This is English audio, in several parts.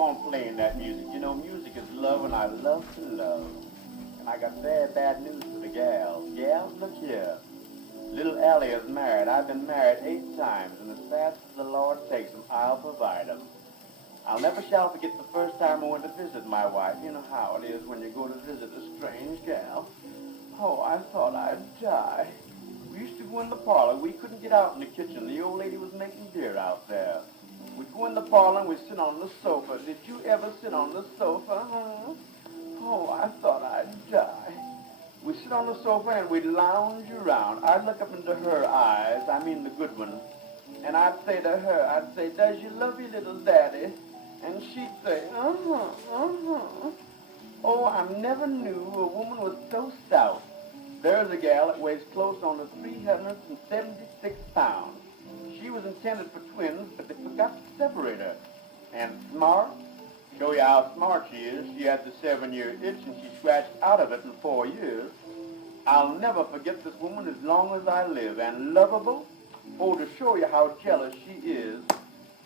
on playing that music. You know, music is love, and I love to love. And I got very bad news for the gals. Gals, look here. Little Ellie is married. I've been married 8 times, and as fast as the Lord takes them, I'll provide them. I'll never shall forget the first time I went to visit my wife. You know how it is when you go to visit a strange gal. Oh, I thought I'd die. We used to go in the parlor. We couldn't get out in the kitchen. The old lady was making beer out there. We'd go in the parlor and we'd sit on the sofa. Did you ever sit on the sofa, huh? Oh, I thought I'd die. We'd sit on the sofa and we'd lounge around. I'd look up into her eyes, I mean the good one, and I'd say to her, I'd say, does you love your little daddy? And she'd say, uh-huh, uh-huh. Oh, I never knew a woman was so stout. There's a gal that weighs close on to 376 pounds. She was intended for twins, but they forgot to separate her. And smart? Show you how smart she is. She had the 7-year itch and she scratched out of it in 4 years. I'll never forget this woman as long as I live. And lovable? Oh, to show you how jealous she is.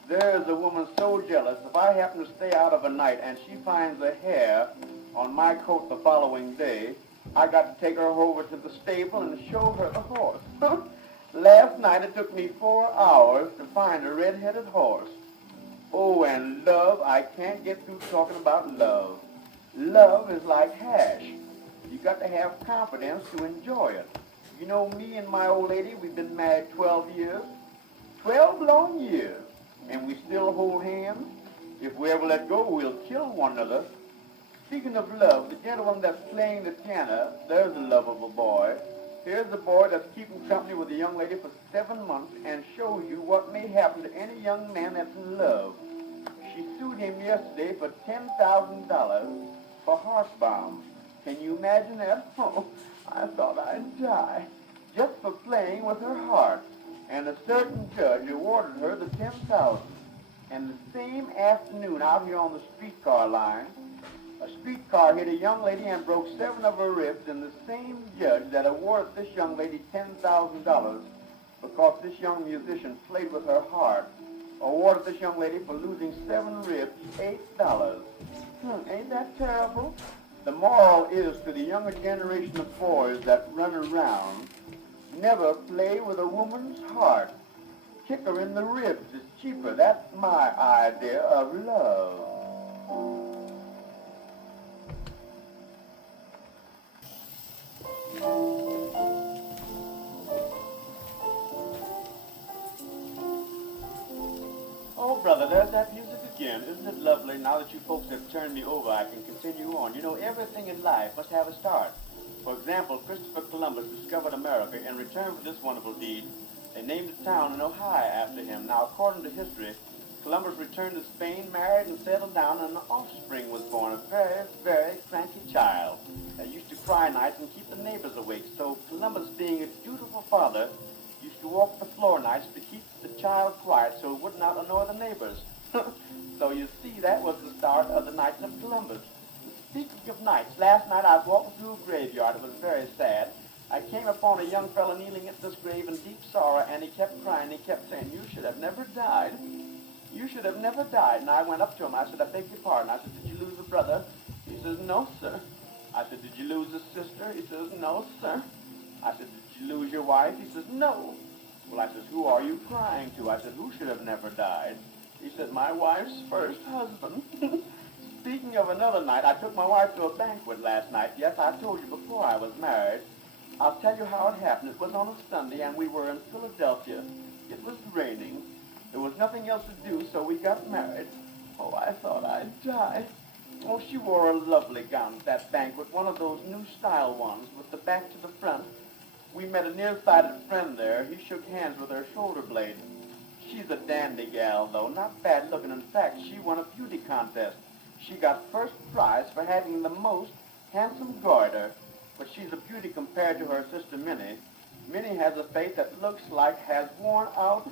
There's a woman so jealous, if I happen to stay out of a night and she finds a hair on my coat the following day, I got to take her over to the stable and show her the horse. Last night it took me 4 hours to find a red-headed horse. Oh, and love, I can't get through talking about love. Love is like hash. You got to have confidence to enjoy it. You know, me and my old lady, we've been married 12 years. 12 long years. And we still hold hands. If we ever let go, we'll kill one another. Speaking of love, the gentleman that's playing the piano, there's a lovable boy. Here's a boy that's keeping company with a young lady for 7 months and shows you what may happen to any young man that's in love. She sued him yesterday for $10,000 for heart bombs. Can you imagine that? Oh, I thought I'd die just for playing with her heart. And a certain judge awarded her the $10,000. And the same afternoon, out here on the streetcar line, a streetcar hit a young lady and broke 7 of her ribs, and the same judge that awarded this young lady $10,000 because this young musician played with her heart awarded this young lady for losing 7 ribs $8. Ain't that terrible? The moral is to the younger generation of boys that run around, never play with a woman's heart. Kick her in the ribs. It's cheaper. That's my idea of love. Oh, brother, there's that music again. Isn't it lovely? Now that you folks have turned me over, I can continue on. You know, everything in life must have a start. For example, Christopher Columbus discovered America. In return for this wonderful deed, they named a town in Ohio after him. Now, according to history, Columbus returned to Spain, married, and settled down, and an offspring was born, a very, very cranky child that used to cry nights and keep the neighbors awake. So Columbus, being a dutiful father, used to walk the floor nights to keep the child quiet so it would not annoy the neighbors. So you see, that was the start of the Nights of Columbus. Speaking of nights, last night I was walking through a graveyard. It was very sad. I came upon a young fellow kneeling at this grave in deep sorrow, and he kept crying. He kept saying, "You should have never died. You should have never died." And I went up to him. I said, "I beg your pardon." I said, "Did you lose a brother?" He says, "No, sir." I said, "Did you lose a sister?" He says, "No, sir." I said, "Did you lose your wife?" He says, "No." Well, I said, "Who are you crying to?" I said, "Who should have never died?" He said, "My wife's first husband." Speaking of another night, I took my wife to a banquet last night. Yes, I told you before I was married. I'll tell you how it happened. It was on a Sunday, and we were in Philadelphia. It was raining. There was nothing else to do, so we got married. Oh, I thought I'd die. Oh, she wore a lovely gown at that banquet, one of those new style ones with the back to the front. We met a nearsighted friend there. He shook hands with her shoulder blade. She's a dandy gal, though, not bad looking. In fact, she won a beauty contest. She got first prize for having the most handsome goiter. But she's a beauty compared to her sister Minnie. Minnie has a face that looks like has worn out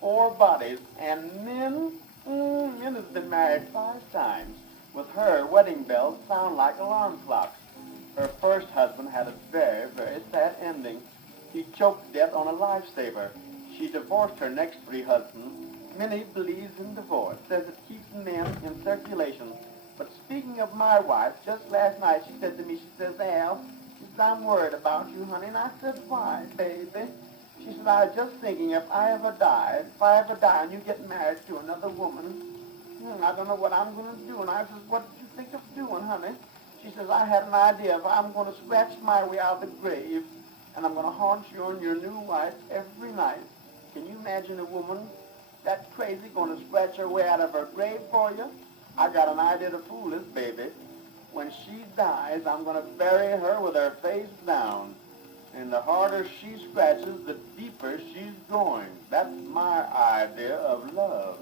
4 bodies. And Min has been married 5 times. With her, wedding bells sound like alarm clocks. Her first husband had a very, very sad ending. He choked to death on a lifesaver. She divorced her next 3 husbands. Minnie believes in divorce, says it keeps men in circulation. But speaking of my wife, just last night she said to me, she says, Al, she says, I'm worried about you, honey. And I said, why, baby? She said, I was just thinking if I ever die and you get married to another woman, I don't know what I'm going to do. And I says, what did you think of doing, honey? She says, I had an idea if I'm going to scratch my way out of the grave and I'm going to haunt you and your new wife every night. Can you imagine a woman that crazy going to scratch her way out of her grave for you? I got an idea to fool this baby. When she dies, I'm going to bury her with her face down. And the harder she scratches, the deeper she's going. That's my idea of love.